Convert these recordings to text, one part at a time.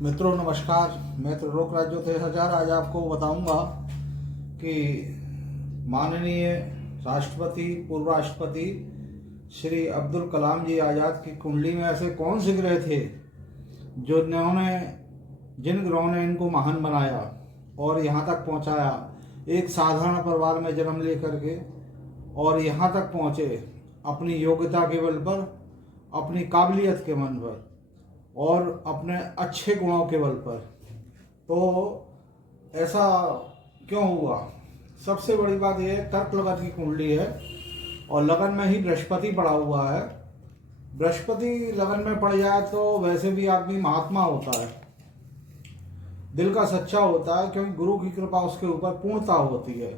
मित्रों नमस्कार। मैं त्रिलोक राज्योत्सव आज आपको बताऊंगा कि माननीय राष्ट्रपति पूर्व राष्ट्रपति श्री अब्दुल कलाम जी आज़ाद की कुंडली में ऐसे कौन से ग्रह थे जिन ग्रहों ने इनको महान बनाया और यहाँ तक पहुँचाया। एक साधारण परिवार में जन्म लेकर के और यहाँ तक पहुँचे अपनी योग्यता के बल पर, अपनी काबिलियत के मन पर और अपने अच्छे गुणों के बल पर। तो ऐसा क्यों हुआ? सबसे बड़ी बात यह कर्क लगन की कुंडली है और लगन में ही बृहस्पति पड़ा हुआ है। बृहस्पति लगन में पड़ जाए तो वैसे भी आदमी महात्मा होता है, दिल का सच्चा होता है, क्योंकि गुरु की कृपा उसके ऊपर पूर्णता होती है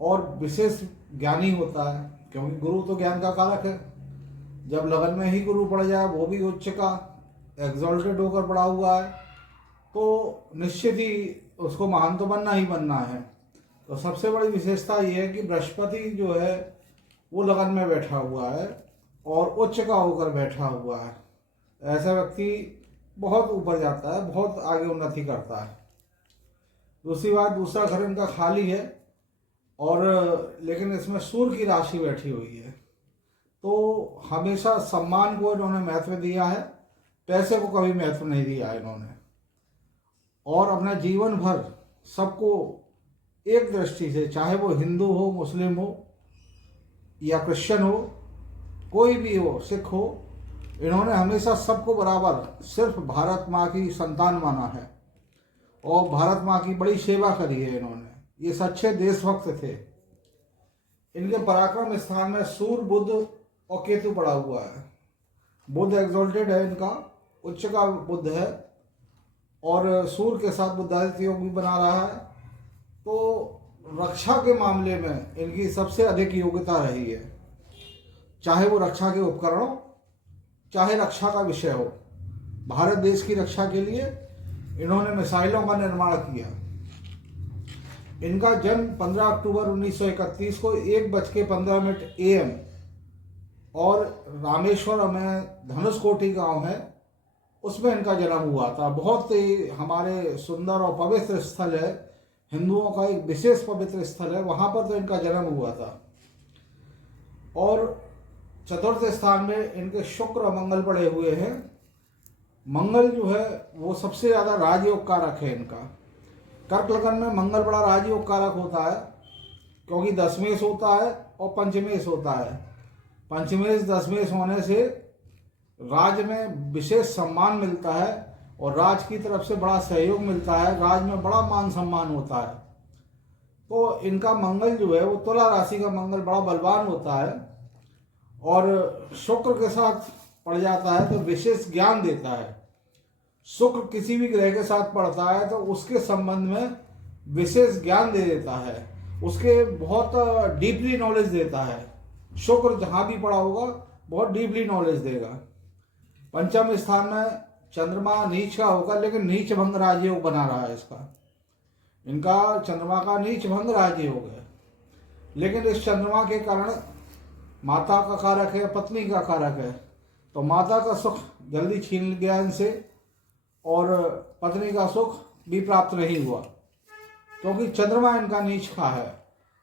और विशेष ज्ञानी होता है, क्योंकि गुरु तो ज्ञान का कारक है। जब लगन में ही गुरु पड़ जाए, वो भी उच्च का एग्जॉल्टेड होकर पड़ा हुआ है, तो निश्चित ही उसको महान तो बनना ही बनना है। तो सबसे बड़ी विशेषता ये है कि बृहस्पति जो है वो लगन में बैठा हुआ है और उच्च का होकर बैठा हुआ है। ऐसा व्यक्ति बहुत ऊपर जाता है, बहुत आगे उन्नति करता है। दूसरी बात, दूसरा घर इनका खाली है और लेकिन इसमें सूर्य की राशि बैठी हुई है, तो हमेशा सम्मान को इन्होंने महत्व दिया है, पैसे को कभी महत्व नहीं दिया इन्होंने। और अपना जीवन भर सबको एक दृष्टि से, चाहे वो हिंदू हो, मुस्लिम हो या क्रिश्चियन हो, कोई भी हो, सिख हो, इन्होंने हमेशा सबको बराबर सिर्फ भारत माँ की संतान माना है और भारत माँ की बड़ी सेवा करी है इन्होंने। ये सच्चे देशभक्त थे। इनके पराक्रम स्थान में सूर्य, बुध और केतु पड़ा हुआ है। बुध एग्जॉल्टेड है, इनका उच्च का बुध है और सूर्य के साथ बुधादित्य योग भी बना रहा है। तो रक्षा के मामले में इनकी सबसे अधिक योग्यता रही है, चाहे वो रक्षा के उपकरण हो, चाहे रक्षा का विषय हो। भारत देश की रक्षा के लिए इन्होंने मिसाइलों का निर्माण किया। इनका जन्म 15 अक्टूबर 1931 को 1:15 AM और रामेश्वर में धनुषकोटी गांव है, उसमें इनका जन्म हुआ था। बहुत ही हमारे सुंदर और पवित्र स्थल है, हिंदुओं का एक विशेष पवित्र स्थल है, वहाँ पर तो इनका जन्म हुआ था। और चतुर्थ स्थान में इनके शुक्र और मंगल पड़े हुए हैं। मंगल जो है वो सबसे ज़्यादा राजयोग कारक है इनका। कर्क लगन में मंगल बड़ा राजयोग कारक होता है, क्योंकि दशमेश होता है और पंचमेश होता है। पंचमेश दशमेश होने से राज में विशेष सम्मान मिलता है और राज की तरफ से बड़ा सहयोग मिलता है, राज में बड़ा मान सम्मान होता है। तो इनका मंगल जो है वो तुला राशि का मंगल बड़ा बलवान होता है और शुक्र के साथ पड़ जाता है तो विशेष ज्ञान देता है। शुक्र किसी भी ग्रह के साथ पड़ता है तो उसके संबंध में विशेष ज्ञान दे देता है, उसके बहुत डीपली नॉलेज देता है। शुक्र जहाँ भी पड़ा होगा बहुत डीपली नॉलेज देगा। पंचम स्थान में चंद्रमा नीच का होगा, लेकिन नीच भंग राजयोग बना रहा है इसका। इनका चंद्रमा का नीच भंग राजयोग है, लेकिन इस चंद्रमा के कारण माता का कारक है, पत्नी का कारक है, तो माता का सुख जल्दी छीन गया इनसे और पत्नी का सुख भी प्राप्त नहीं हुआ, क्योंकि चंद्रमा इनका नीच का है।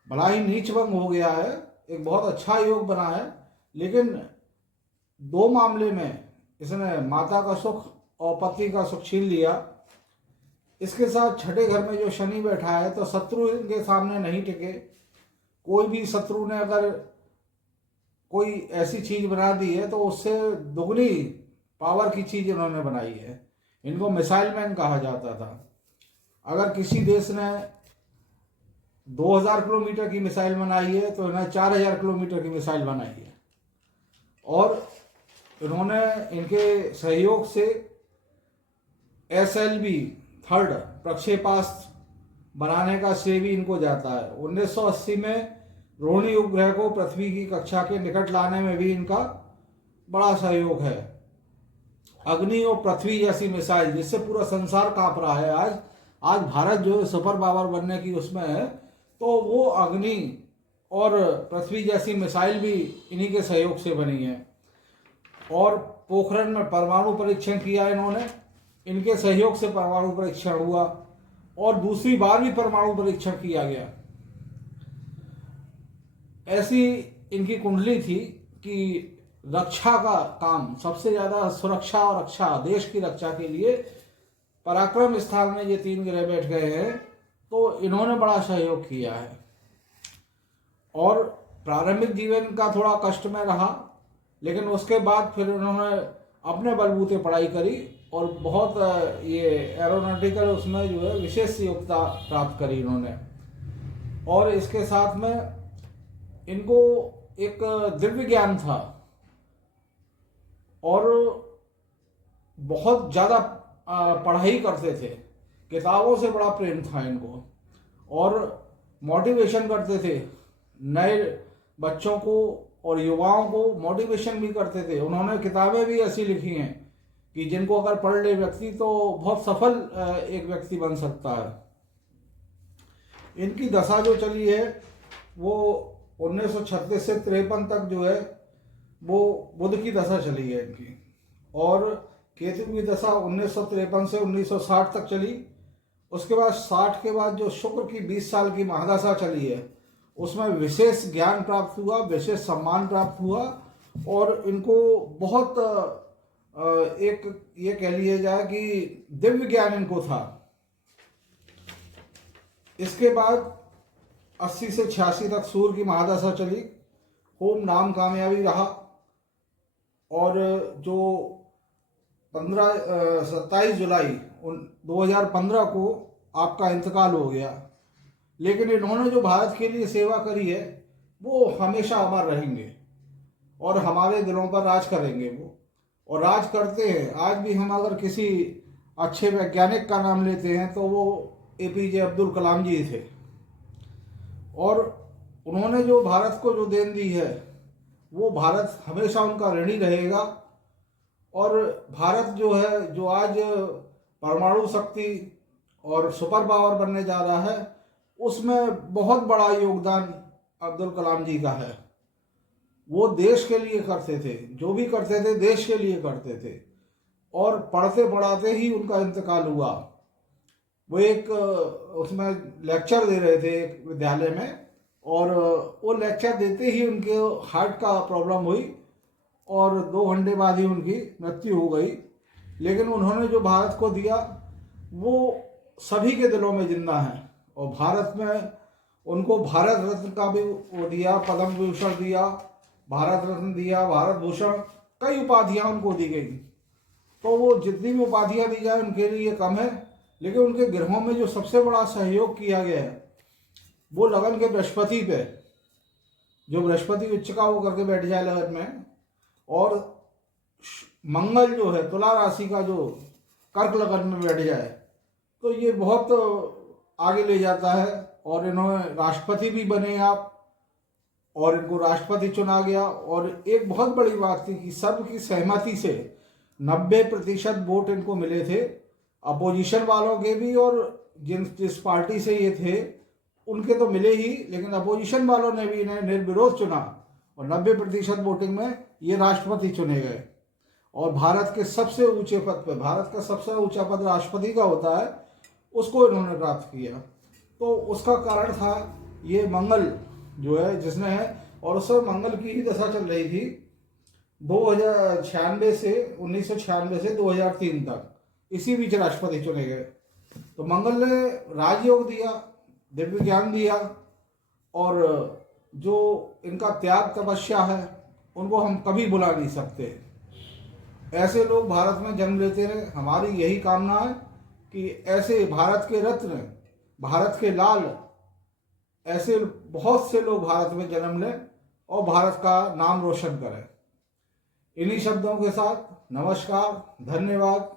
भला ही नीच भंग हो गया है, एक बहुत अच्छा योग बना है, लेकिन दो मामले में इसने माता का सुख और पति का सुख छीन लिया। इसके साथ छठे घर में जो शनि बैठा है, तो शत्रु इनके सामने नहीं टिके। कोई भी शत्रु ने अगर कोई ऐसी चीज बना दी है तो उससे दुगनी पावर की चीज इन्होंने बनाई है। इनको मिसाइल मैन कहा जाता था। अगर किसी देश ने 2000 किलोमीटर की मिसाइल बनाई है तो इन्होंने 4000 किलोमीटर की मिसाइल बनाई है। और इन्होंने इनके सहयोग से SLV थर्ड प्रक्षेपास्त्र बनाने का श्रेय भी इनको जाता है। 1980 में रोहिणी उपग्रह को पृथ्वी की कक्षा के निकट लाने में भी इनका बड़ा सहयोग है। अग्नि और पृथ्वी जैसी मिसाइल जिससे पूरा संसार कांप रहा है, आज भारत जो है सुपर पावर बनने की उसमें है, तो वो अग्नि और पृथ्वी जैसी मिसाइल भी इन्हीं के सहयोग से बनी है। और पोखरण में परमाणु परीक्षण किया इन्होंने इनके सहयोग से परमाणु परीक्षण हुआ और दूसरी बार भी परमाणु परीक्षण किया गया। ऐसी इनकी कुंडली थी कि रक्षा का काम, सबसे ज्यादा सुरक्षा और रक्षा, देश की रक्षा के लिए पराक्रम स्थान में ये 3 ग्रह बैठ गए हैं, तो इन्होंने बड़ा सहयोग किया है। और प्रारंभिक जीवन का थोड़ा कष्टमय रहा, लेकिन उसके बाद फिर उन्होंने अपने बलबूते पढ़ाई करी और बहुत ये एरोनॉटिकल उसमें जो है विशेष योग्यता प्राप्त करी इन्होंने। और इसके साथ में इनको एक दिव्य ज्ञान था और बहुत ज़्यादा पढ़ाई करते थे, किताबों से बड़ा प्रेम था इनको और मोटिवेशन करते थे, नए बच्चों को और युवाओं को मोटिवेशन भी करते थे। उन्होंने किताबें भी ऐसी लिखी हैं कि जिनको अगर पढ़ ले व्यक्ति तो बहुत सफल एक व्यक्ति बन सकता है। इनकी दशा जो चली है वो 1936 से 53 तक जो है वो बुध की दशा चली है इनकी, और केतु की दशा 1953 से 1960 तक चली। उसके बाद 60 के बाद जो शुक्र की 20 साल की महादशा चली है उसमें विशेष ज्ञान प्राप्त हुआ, विशेष सम्मान प्राप्त हुआ और इनको बहुत एक ये कह लिया जाए कि दिव्य ज्ञान इनको था। इसके बाद 80 से 86 तक सूर्य की महादशा चली, होम नाम कामयाबी रहा और जो 27 जुलाई 2015 को आपका इंतकाल हो गया। लेकिन इन्होंने जो भारत के लिए सेवा करी है वो हमेशा अमर रहेंगे और हमारे दिलों पर राज करेंगे वो, और राज करते हैं। आज भी हम अगर किसी अच्छे वैज्ञानिक का नाम लेते हैं तो वो APJ अब्दुल कलाम जी थे, और उन्होंने जो भारत को जो देन दी है वो भारत हमेशा उनका ऋणी रहेगा। और भारत जो है, जो आज परमाणु शक्ति और सुपर पावर बनने जा रहा है, उसमें बहुत बड़ा योगदान अब्दुल कलाम जी का है। वो देश के लिए करते थे, जो भी करते थे देश के लिए करते थे, और पढ़ते पढ़ाते ही उनका इंतकाल हुआ। वो एक उसमें लेक्चर दे रहे थे एक विद्यालय में, और वो लेक्चर देते ही उनके हार्ट का प्रॉब्लम हुई और 2 घंटे बाद ही उनकी मृत्यु हो गई। लेकिन उन्होंने जो भारत को दिया वो सभी के दिलों में जिंदा है, और भारत में उनको भारत रत्न का भी वो दिया, पद्म विभूषण दिया, भारत रत्न दिया, भारत भूषण, कई उपाधियां उनको दी गई। तो वो जितनी भी उपाधियां दी जाए उनके लिए कम है। लेकिन उनके ग्रहों में जो सबसे बड़ा सहयोग किया गया है वो लगन के बृहस्पति पे, जो बृहस्पति उच्च का वो करके बैठ जाए लगन में, और मंगल जो है तुला राशि का जो कर्क लगन में बैठ जाए, तो ये बहुत आगे ले जाता है। और इन्होंने राष्ट्रपति भी बने आप, और इनको राष्ट्रपति चुना गया। और एक बहुत बड़ी बात थी कि सबकी सहमति से 90% वोट इनको मिले थे, अपोजिशन वालों के भी, और जिस पार्टी से ये थे उनके तो मिले ही, लेकिन अपोजिशन वालों ने भी इन्हें निर्विरोध चुना और 90% वोटिंग में ये राष्ट्रपति चुने गए। और भारत के सबसे ऊंचे पद पे, भारत का सबसे ऊंचा पद राष्ट्रपति का होता है, उसको इन्होंने प्राप्त किया। तो उसका कारण था ये मंगल जो है जिसने है, और उस समय मंगल की ही दशा चल रही थी 1996 से 2003 तक, इसी बीच राष्ट्रपति चुने गए। तो मंगल ने राजयोग दिया, दिव्य ज्ञान दिया, और जो इनका त्याग तपस्या है उनको हम कभी भुला नहीं सकते। ऐसे लोग भारत में जन्म लेते रहे, हमारी यही कामना है कि ऐसे भारत के रत्न, भारत के लाल, ऐसे बहुत से लोग भारत में जन्म लें और भारत का नाम रोशन करें। इन्हीं शब्दों के साथ नमस्कार, धन्यवाद।